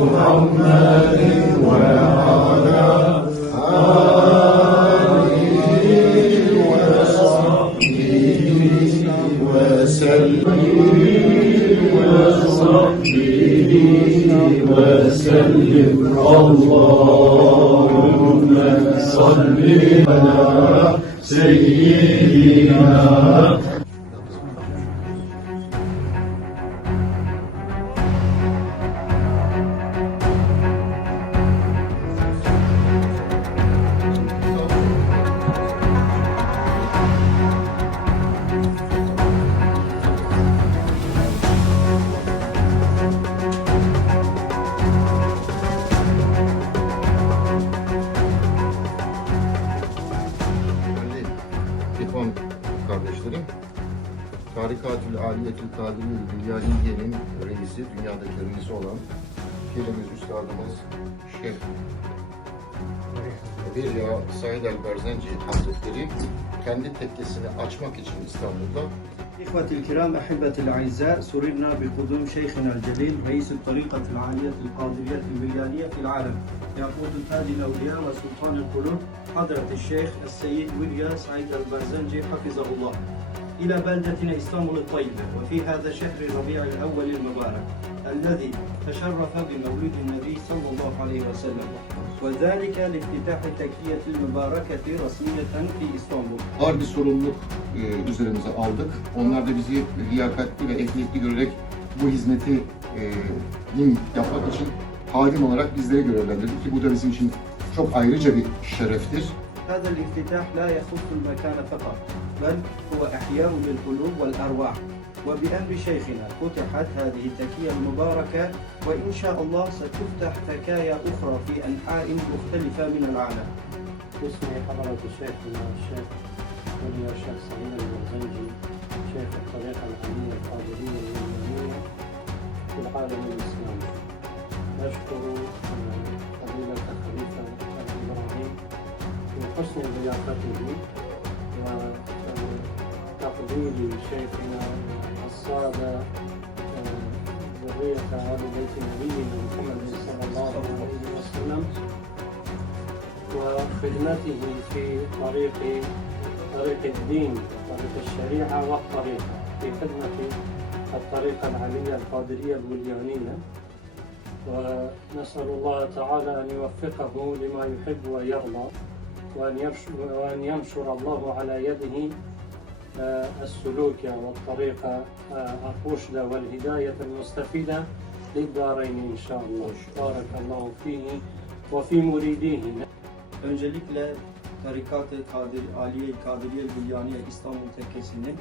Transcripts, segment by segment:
محمد وعلى آله وصحبه وسلم اللهم صل على سيدنا İkhvan kardeşlerim, Tarikatül Aliyetül Kadiriye Bilyaniye'nin reisi, dünyadaki reisi olan pirimiz, üstadımız Şeyh Birya Said el-Berzenci Hazretleri kendi tekkesini açmak için İstanbul'da. إخوتي الكرام أحبتي الأعزاء سررنا بقدوم شيخنا الجليل رئيس الطريقة العالية القادرية البيلانية في العالم يقود تاج الأولياء وسلطان القلوب حضرة الشيخ السيد ويليا سعيد البرزنجي حفظه الله إلى بلدتنا إسطنبول الطيبة وفي هذا شهر ربيع الأول المبارك الذي تشرف بمولد النبي صلى الله عليه وسلم وذلك لافتتاح التكية المباركة رسمية في إسطنبول. Ağır bir sorumluluk üzerimize aldık. Onlar da bizi liyakatli ve ehliyetli görerek bu hizmeti yapmak için hadim olarak bizlere görevlendirdi ki bu da bizim için çok ayrıca bir şereftir. هذا الافتتاح لا يخص المكان فقط بل هو إحياء للقلوب والأرواح وبأمر شيخنا فتحت هذه التكية المباركة وإن شاء الله ستفتح تكايا أخرى في أنحاء مختلفة من العالم. باسم حضرة شيخنا الشيخ ولي الشيخ سعيد البرزنجي شيخ الطريقة العالية القادرية اليمنية في العالم الإسلامي. نشكر فضيلة الخليفة إبراهيم في حسن ضيافته وتقدير شيخنا السادة ذرية آل بيت نبينا محمد صلى الله عليه وسلم وخدمته في طريق الدين طريق الشريعة والطريقة في خدمة الطريقة العالية القادرية الوليانية ونسأل الله تعالى أن يوفقه لما يحب ويرضى وأن ينشر الله على يده السلوك والطريقة الرشد والهداية المستفيدة للدارين إن شاء الله. بارك الله فيه وفي مريديه. Öncelikle Tarikat-ı Aliye Kadiriye Bilyaniye İstanbul Tekkesi'nin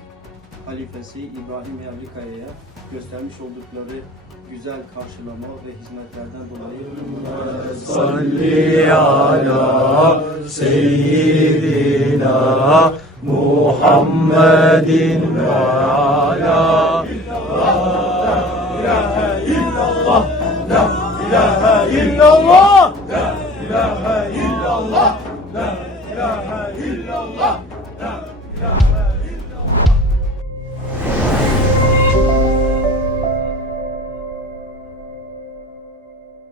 halifesi İbrahim Yavlikaya'ya göstermiş oldukları güzel karşılama ve hizmetlerden dolayı Salli ala seyyidina Muhammedin ve ala la ilahe illallah la ilahe illallah